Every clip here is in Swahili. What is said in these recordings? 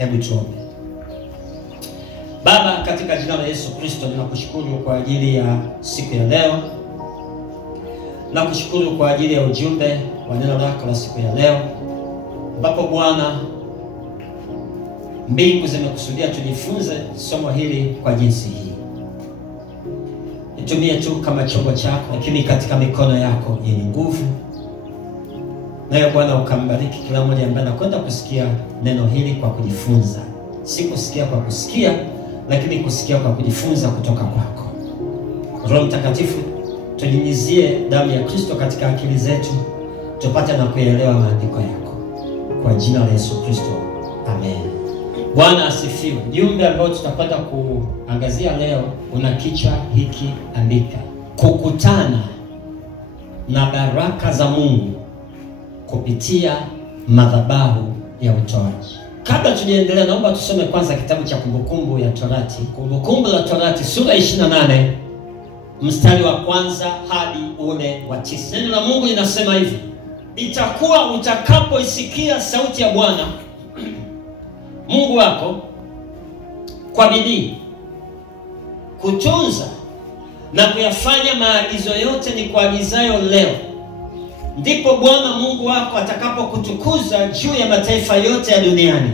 Hebu tuombe. Baba, katika jina la Yesu Kristo, ninakushukuru kwa ajili ya siku ya leo. Nakushukuru kwa ajili ya ujumbe wa neno lako la siku ya leo, ambapo Bwana, mbingu zimekusudia tujifunze somo hili kwa jinsi hii. Nitumie tu kama chombo chako, lakini katika mikono yako yenye nguvu. Nayo Bwana ukambariki kila mmoja ambaye anakwenda kusikia neno hili kwa kujifunza. Si kusikia kwa kusikia, lakini kusikia kwa kujifunza kutoka kwako. Roho Mtakatifu, tunyunyizie damu ya Kristo katika akili zetu, tupate na kuelewa maandiko yako. Kwa jina la Yesu Kristo. Amen. Bwana asifiwe. Jumbe ambao tutakwenda kuangazia leo una kichwa hiki: andika, kukutana na baraka za Mungu kupitia madhabahu ya utoaji. Kabla tujaendelea, naomba tusome kwanza kitabu cha Kumbukumbu ya Torati. Kumbukumbu la Torati sura 28 mstari wa kwanza hadi ule wa 9. Neno la Mungu linasema hivi: itakuwa utakapoisikia sauti ya Bwana Mungu wako kwa bidii kutunza na kuyafanya maagizo yote ni kuagizayo leo, ndipo Bwana Mungu wako atakapokutukuza juu ya mataifa yote ya duniani.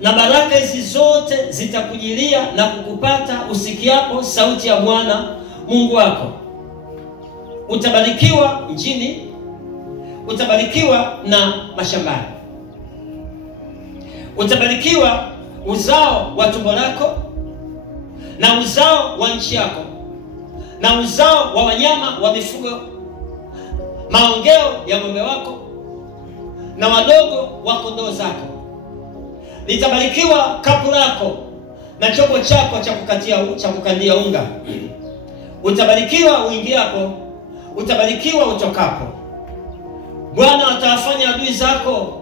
Na baraka hizi zote zitakujilia na kukupata usikiapo sauti ya Bwana Mungu wako. Utabarikiwa mjini, utabarikiwa na mashambani. Utabarikiwa uzao wa tumbo lako na uzao wa nchi yako na uzao wa wanyama wa mifugo, maongeo ya ng'ombe wako na wadogo wa kondoo zako. Litabarikiwa kapu lako na chombo chako cha kukandia unga. Utabarikiwa uingiapo, utabarikiwa utokapo. Bwana atawafanya adui zako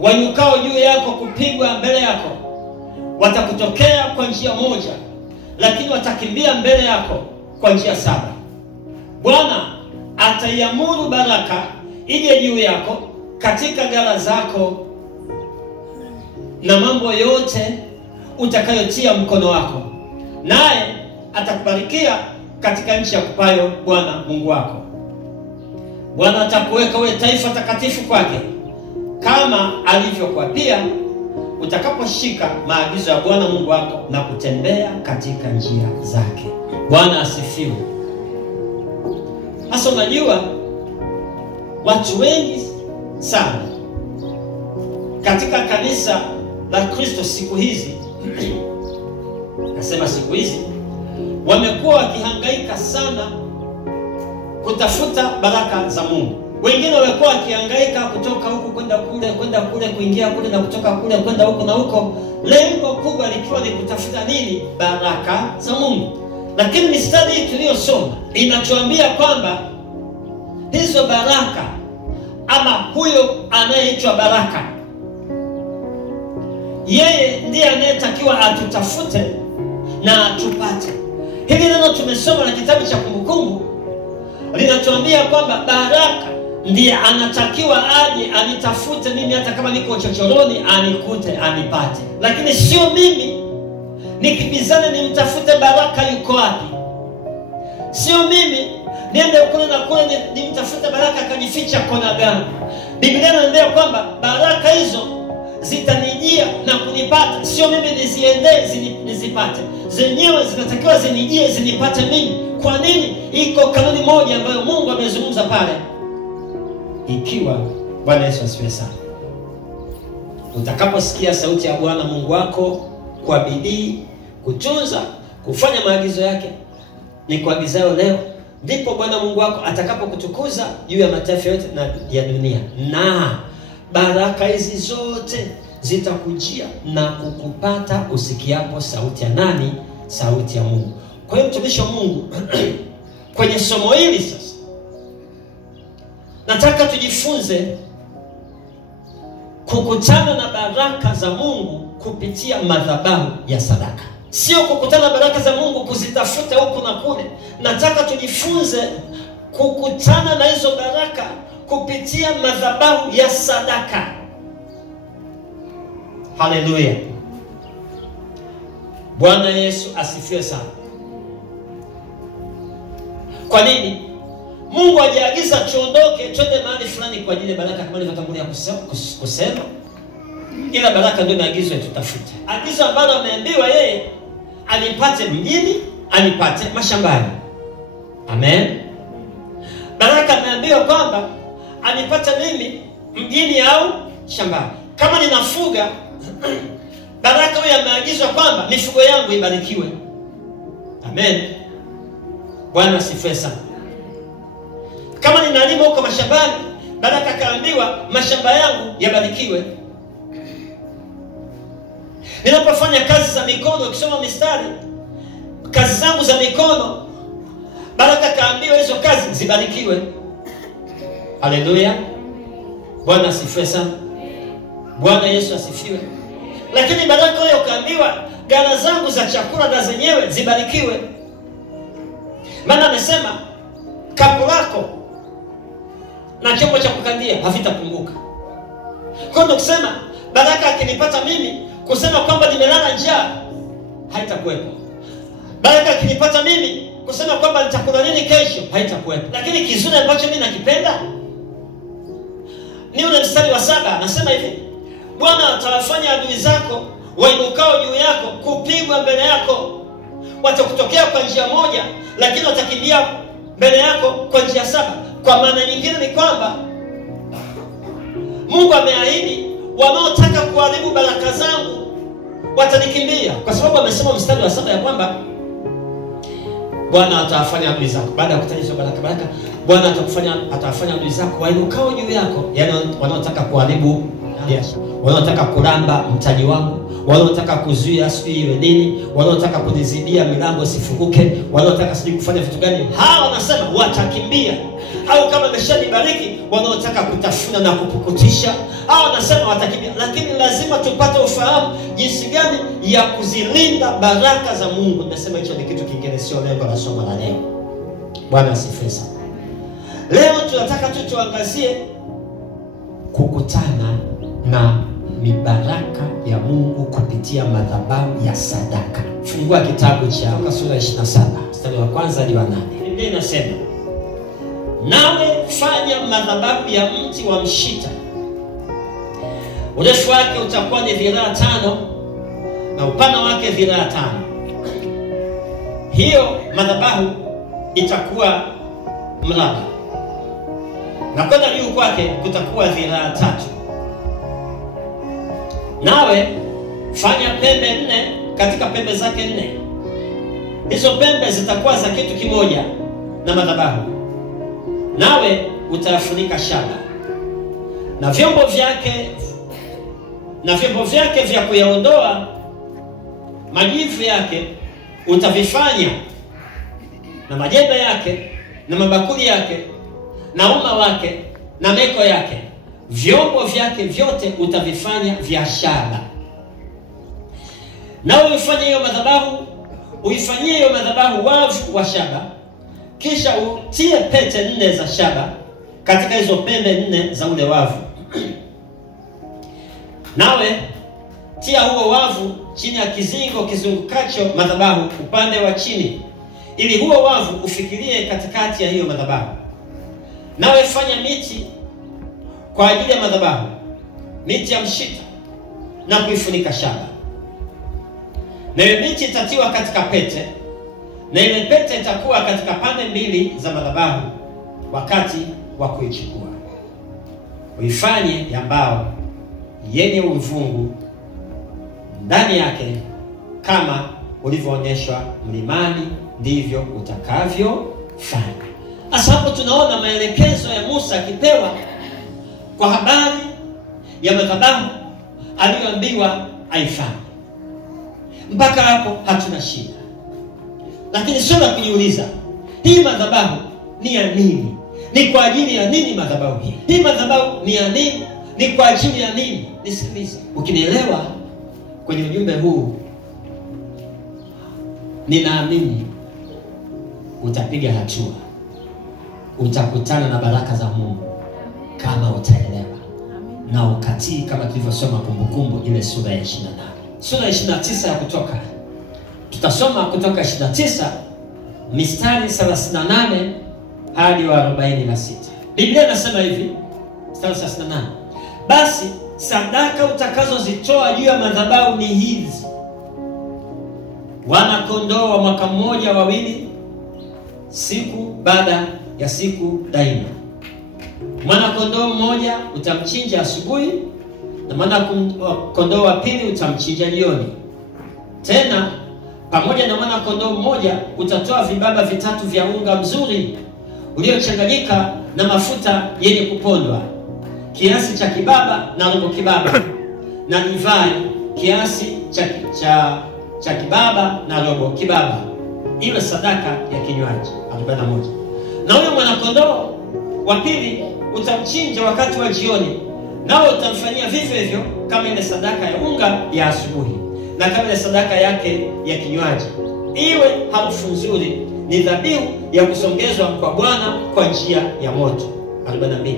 wanyukao juu yako kupigwa mbele yako. Watakutokea kwa njia moja, lakini watakimbia mbele yako kwa njia 7. Bwana ataiamuru baraka ije juu yako katika ghala zako na mambo yote utakayotia mkono wako, naye atakubarikia katika nchi ya kupayo Bwana Mungu wako. Bwana atakuweka wewe taifa takatifu kwake, kama alivyokuapia, utakaposhika maagizo ya Bwana Mungu wako na kutembea katika njia zake. Bwana asifiwe. Sasa unajua watu wengi sana katika kanisa la Kristo siku hizi nasema siku hizi wamekuwa wakihangaika sana kutafuta baraka za Mungu. Wengine wamekuwa wakihangaika kutoka huku kwenda kule, kuingia kule na kutoka kule kwenda huko na huko, lengo kubwa likiwa ni kutafuta nini? Baraka za Mungu. Lakini mistari hii tuliyosoma inatuambia kwamba hizo baraka, ama huyo anayeitwa baraka, yeye ndiye anayetakiwa atutafute na atupate. Hili neno tumesoma na kitabu cha Kumbukumbu linatuambia kwamba baraka ndiye anatakiwa aje anitafute mimi, hata kama niko chochoroni anikute, anipate. Lakini sio mimi nikibizane nimtafute baraka yuko wapi. Sio mimi niende kule na kule nimtafute baraka akajificha kona gani. Biblia inaambia kwamba baraka hizo zitanijia na kunipata, sio mimi niziendee nizipate. Zenyewe zinatakiwa zinijie zinipate mimi. Kwa nini? Iko kanuni moja ambayo Mungu amezungumza pale. Ikiwa Bwana Yesu asifiwe sana. Utakaposikia sauti ya Bwana Mungu wako kwa bidii kutunza kufanya maagizo yake ni kuagizayo leo, ndipo Bwana Mungu wako atakapokutukuza juu ya mataifa yote na ya dunia. Na baraka hizi zote zitakujia na kukupata usikiapo sauti ya nani? Sauti ya Mungu. Kwa hiyo mtumishi wa Mungu kwenye somo hili sasa nataka tujifunze kukutana na baraka za Mungu kupitia madhabahu ya sadaka. Sio kukutana na baraka za Mungu kuzitafuta huku na kule. Nataka tujifunze kukutana na hizo baraka kupitia madhabahu ya sadaka. Haleluya. Bwana Yesu asifiwe sana. Kwa nini? Mungu hajaagiza tuondoke twende mahali fulani kwa ajili ya baraka kama nilivyotangulia kusema. Ila baraka ndio inaagizwa tutafute. Agizo ambalo ameambiwa yeye alipate mjini, alipate mashambani. Amen. Baraka ameambiwa kwamba alipate mimi mjini au shambani. Kama ninafuga, baraka huyo ameagizwa kwamba mifugo yangu ibarikiwe. Amen. Bwana asifiwe sana. Kama ninalima huko mashambani, baraka kaambiwa mashamba yangu yabarikiwe. Ninapofanya kazi za mikono, ukisoma mistari, kazi zangu za mikono, baraka kaambiwa hizo kazi zibarikiwe. Haleluya. Bwana asifiwe sana. Bwana Yesu asifiwe. Lakini baraka hiyo kaambiwa ghala zangu za chakula na zenyewe zibarikiwe. Maana amesema kapu lako na chombo cha kukandia havitapunguka. Kwa ndio kusema baraka akinipata mimi, kusema kwamba nimelala njaa haitakuwepo. Baraka akinipata mimi, kusema kwamba nitakula nini kesho haitakuwepo. Lakini kizuri ambacho mimi nakipenda ni ule mstari wa 7, anasema hivi: Bwana atawafanya adui zako wainukao juu yako kupigwa mbele yako. Watakutokea kwa njia moja, lakini watakimbia mbele yako kwa njia 7. Kwa maana nyingine ni kwamba Mungu ameahidi wanaotaka kuharibu baraka zangu watanikimbia, kwa sababu amesema mstari wa 7 ya kwamba Bwana atawafanya adui zako. Baada ya kutaja baraka, Bwana atawafanya adui zako wainukao juu yako, yani wanaotaka kuharibu biashara, wanaotaka kulamba mtaji wangu, wanaotaka kuzuia iwe nini, wanaotaka kunizidia milango sifunguke, wanaotaka siji kufanya vitu gani, hawa wanasema watakimbia. Au kama ameshanibariki, wanaotaka kutafuna na kupukutisha, hawa wanasema watakimbia. Lakini lazima tupate ufahamu jinsi gani ya kuzilinda baraka za Mungu. Nimesema hicho ni kitu kingine, sio lengo la somo la leo. Bwana asifiwe sana. Leo tunataka tu tuangazie kukutana na mibaraka ya Mungu kupitia madhabahu ya sadaka. Fungua kitabu cha Luka sura 27 mstari wa 1 hadi wa 8. Biblia inasema, nawe fanya madhabahu ya mti wa mshita, urefu wake utakuwa ni dhiraa 5 na upana wake dhiraa 5. Hiyo madhabahu itakuwa mraba, na kwenda juu kwake kutakuwa dhiraa 3. Nawe fanya pembe 4 katika pembe zake 4. Hizo pembe zitakuwa za kitu kimoja na madhabahu. Nawe utafunika shaba na vyombo vyake vya kuyaondoa majivu yake utavifanya, na majembe yake na mabakuli yake na uma wake na meko yake, vyombo vyake vyote utavifanya vya shaba. Nawe uifanyie hiyo madhabahu wavu wa shaba, kisha utie pete 4 za shaba katika hizo pembe 4 za ule wavu. Nawe tia huo wavu chini ya kizingo kizungukacho madhabahu upande wa chini, ili huo wavu ufikirie katikati ya hiyo madhabahu. Nawe fanya miti kwa ajili ya madhabahu, miti ya mshita, na kuifunika shaba. Na ile miti itatiwa katika pete, na ile pete itakuwa katika pande 2 za madhabahu wakati wa kuichukua. Uifanye ya mbao yenye uvungu ndani yake, kama ulivyoonyeshwa mlimani ndivyo utakavyofanya. Sasa hapo tunaona maelekezo ya Musa akipewa kwa habari ya madhabahu aliyoambiwa aifanye. Mpaka hapo hatuna shida. Lakini sio la kujiuliza, hii madhabahu ni ya nini? Ni kwa ajili ya nini madhabahu hii? Hii madhabahu ni ya nini? Ni kwa ajili ya nini? Nisikilize. Ukinielewa kwenye ujumbe huu, ninaamini utapiga hatua. Utakutana na baraka za Mungu kama utaelewa. na ukatii, kama tulivyosoma Kumbukumbu ile sura ya 28. Sura ya 29 ya Kutoka, tutasoma Kutoka 29 mistari 38 hadi wa 46. Biblia inasema hivi, mstari 38: basi sadaka utakazozitoa juu ya madhabahu ni hizi: wana kondoo wa mwaka mmoja wawili, siku baada ya siku daima. Mwana kondoo mmoja utamchinja asubuhi, na mwana kondoo wa pili utamchinja jioni. Tena pamoja na mwana kondoo mmoja utatoa vibaba 3 vya unga mzuri uliochanganyika na mafuta yenye kupondwa, kiasi cha kibaba na robo kibaba, na divai kiasi cha kibaba na robo kibaba, iwe sadaka ya kinywaji. 41. Na huyo mwana kondoo wa pili utamchinja wakati wa jioni, nao utamfanyia vivyo hivyo kama ile sadaka ya unga ya asubuhi, na kama ile sadaka yake ya kinywaji, iwe harufu nzuri, ni dhabihu ya kusongezwa kwa Bwana kwa njia ya moto. 42.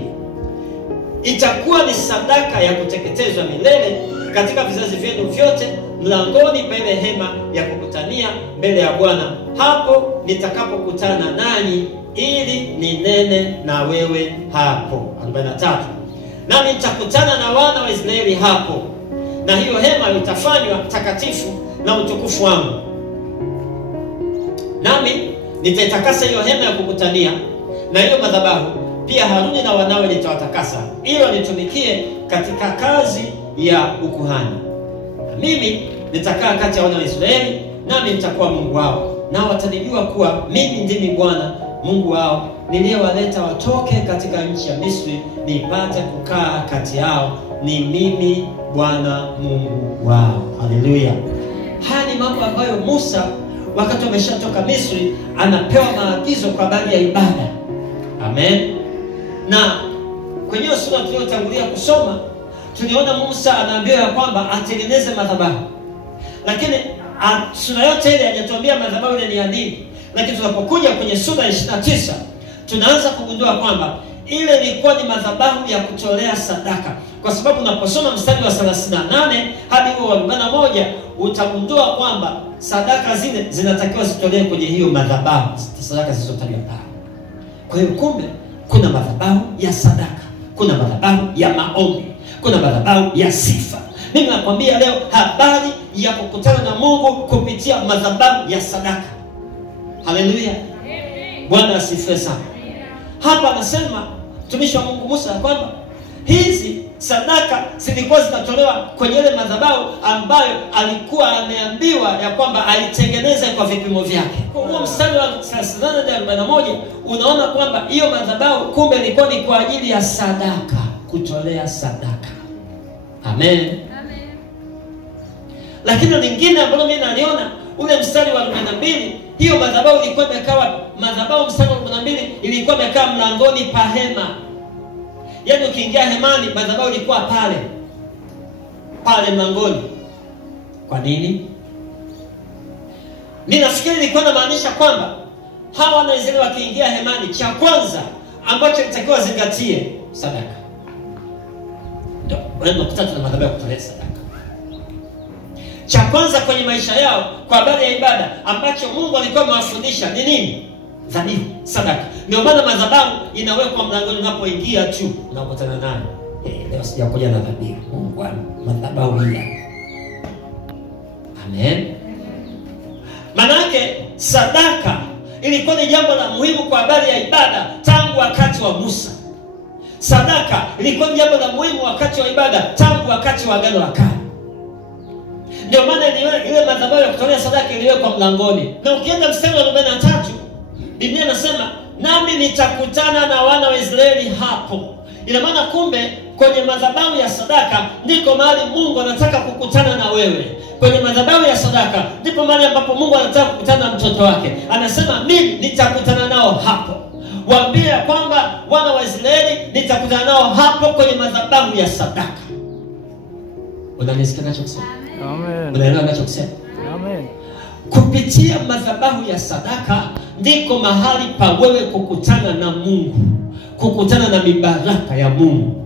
Itakuwa ni sadaka ya kuteketezwa milele katika vizazi vyenu vyote, mlangoni pa ile hema ya kukutania mbele ya Bwana, hapo nitakapokutana nanyi, ili ninene na wewe hapo. 43. Nami nitakutana na wana wa Israeli hapo, na hiyo hema itafanywa takatifu na utukufu wangu. Nami nitaitakasa hiyo hema ya kukutania na hiyo madhabahu, pia Haruni na wanawe nitawatakasa, ili nitumikie katika kazi ya ukuhani. Na mimi nitakaa kati ya wana wa Israeli, nami nitakuwa Mungu wao, nao watanijua kuwa mimi ndimi Bwana Mungu wao, niliyewaleta watoke katika nchi ya Misri, nipate kukaa kati yao. Ni mimi Bwana Mungu wao. Haleluya. Haya ni mambo ambayo Musa, wakati ameshatoka Misri, anapewa maagizo kwa habari ya ibada. Amen. Na kwenye sura tuliyotangulia kusoma, tuliona Musa anaambiwa ya kwamba atengeneze madhabahu, lakini sura yote ile hajatuambia madhabahu ile ni ya nini. Lakini tunapokuja kwenye sura ya 29 tunaanza kugundua kwamba ile ilikuwa ni madhabahu ya kutolea sadaka, kwa sababu unaposoma mstari wa 38 hadi wa 41 utagundua kwamba sadaka zile zinatakiwa zitolewe kwenye hiyo madhabahu, sadaka zilizotajwa pale. Kwa hiyo kumbe kuna madhabahu ya sadaka, kuna madhabahu ya maombi, kuna madhabahu ya sifa. Mimi nakwambia leo habari ya kukutana na Mungu kupitia madhabahu ya sadaka. Haleluya. Bwana asifiwe sana. Hapa anasema mtumishi wa Mungu Musa kwamba hizi sadaka zilikuwa zinatolewa kwenye ile madhabahu ambayo alikuwa ameambiwa ya kwamba aitengeneze kwa vipimo vyake. Kwa hiyo mstari wa 41 unaona kwamba hiyo madhabahu kumbe ilikuwa ni kwa ajili ya sadaka, kutolea sadaka. Amen. Amen. Lakini lingine ambalo mimi naliona ule mstari wa 42, hiyo madhabahu ilikuwa imekaa, madhabahu mstari wa 42 ilikuwa imekaa mlangoni pa hema. Yaani ukiingia hemani, madhabahu ilikuwa pale mlangoni. Kwa nini? Ninafikiri ilikuwa inamaanisha kwamba hawa wana Israeli wakiingia hemani, cha kwanza ambacho kitakiwa zingatie sadaka. Ndio wanapotaka na madhabahu ya kutolea sadaka. Cha kwanza kwenye maisha yao kwa habari ya ibada ambacho Mungu alikuwa amewafundisha ni nini? Dhabihu, sadaka. Ndio maana madhabahu inawekwa mlangoni, unapoingia tu unakutana nayo. Leo sijakuja na dhabihu. Mungu wangu, madhabahu hii. Amen. Manake sadaka ilikuwa ni jambo la muhimu kwa habari ya ibada tangu wakati wa Musa. Sadaka ilikuwa ni jambo la muhimu wakati wa ibada tangu wakati wa Agano la Kale. Ndio maana ile madhabahu ya kutolea sadaka iliwekwa mlangoni. Na ukienda mstari wa 43, Biblia inasema nami nitakutana na wana wa Israeli hapo. Ina maana kumbe kwenye madhabahu ya sadaka ndiko mahali Mungu anataka kukutana na wewe. Kwenye madhabahu ya sadaka ndipo mahali ambapo Mungu anataka kukutana na mtoto wake. Anasema mimi nitakutana nao hapo. Waambie kwamba wana wa Israeli nitakutana nao hapo kwenye madhabahu ya sadaka. Unanisikia ninachosema? Amen. Unaelewa ninachosema? Amen. Kupitia madhabahu ya sadaka ndiko mahali pa wewe kukutana na Mungu, kukutana na mibaraka ya Mungu.